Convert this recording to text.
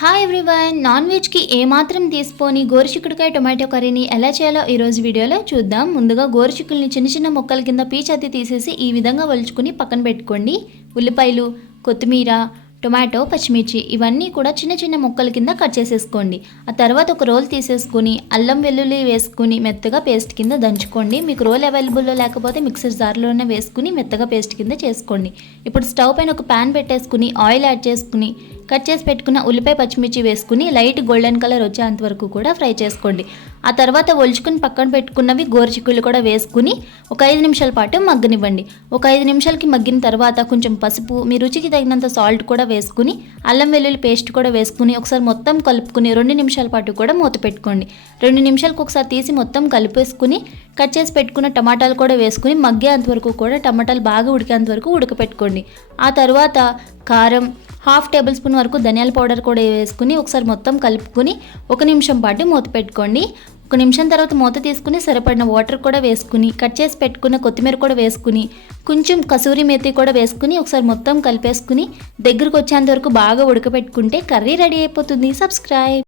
Hi everyone, non వెజ్కి ఏమాత్రం తీసిపోని గోరుచిక్కుడుకాయ tomato కర్రీని ఎలా చేయాలో ఈరోజు వీడియోలో చూద్దాం. ముందుగా గోరుచిక్కుల్ని చిన్న చిన్న ముక్కల కింద పీచత్తి తీసేసి ఈ విధంగా వలుచుకుని పక్కన పెట్టుకోండి. ఉల్లిపాయలు, కొత్తిమీర, టొమాటో, పచ్చిమిర్చి ఇవన్నీ కూడా చిన్న చిన్న ముక్కల కింద కట్ చేసేసుకోండి. ఆ తర్వాత ఒక రోల్ తీసేసుకుని అల్లం వెల్లుల్లి వేసుకుని మెత్తగా పేస్ట్ కింద దంచుకోండి. మీకు రోల్ అవైలబుల్లో లేకపోతే మిక్సర్ జార్లోనే వేసుకుని మెత్తగా పేస్ట్ కింద చేసుకోండి. ఇప్పుడు స్టవ్ పైన ఒక ప్యాన్ పెట్టేసుకుని ఆయిల్ యాడ్ చేసుకుని కట్ చేసి పెట్టుకున్న ఉల్లిపాయ, పచ్చిమిర్చి వేసుకుని లైట్ గోల్డెన్ కలర్ వచ్చేంత వరకు కూడా ఫ్రై చేసుకోండి. ఆ తర్వాత ఒలుచుకుని పక్కన పెట్టుకున్నవి గోరుచిక్కుళ్ళు కూడా వేసుకుని ఒక 5 నిమిషాల పాటు మగ్గనివ్వండి. ఒక 5 నిమిషాలకి మగ్గిన తర్వాత కొంచెం పసుపు, మీ రుచికి తగినంత సాల్ట్ కూడా వేసుకుని అల్లం వెల్లుల్లి పేస్ట్ కూడా వేసుకుని ఒకసారి మొత్తం కలుపుకుని 2 నిమిషాల పాటు కూడా మూత పెట్టుకోండి. 2 నిమిషాలకు ఒకసారి తీసి మొత్తం కలిపేసుకుని కట్ చేసి పెట్టుకున్న టమాటాలు కూడా వేసుకుని మగ్గేంత వరకు కూడా టమాటాలు బాగా ఉడికేంత వరకు ఉడకపెట్టుకోండి. ఆ తర్వాత కారం, 1/2 టేబుల్ స్పూన్ వరకు ధనియాల పౌడర్ కూడా వేసుకుని ఒకసారి మొత్తం కలుపుకొని 1 నిమిషం పాటు మూత పెట్టుకోండి. 1 నిమిషం తర్వాత మూత తీసుకుని సరిపడిన వాటర్ కూడా వేసుకుని కట్ చేసి పెట్టుకున్న కొత్తిమీర కూడా వేసుకుని కొంచెం కసూరి మేతి కూడా వేసుకుని ఒకసారి మొత్తం కలిపేసుకుని దగ్గరకు వచ్చేంత వరకు బాగా ఉడకపెట్టుకుంటే కర్రీ రెడీ అయిపోతుంది. సబ్స్క్రైబ్.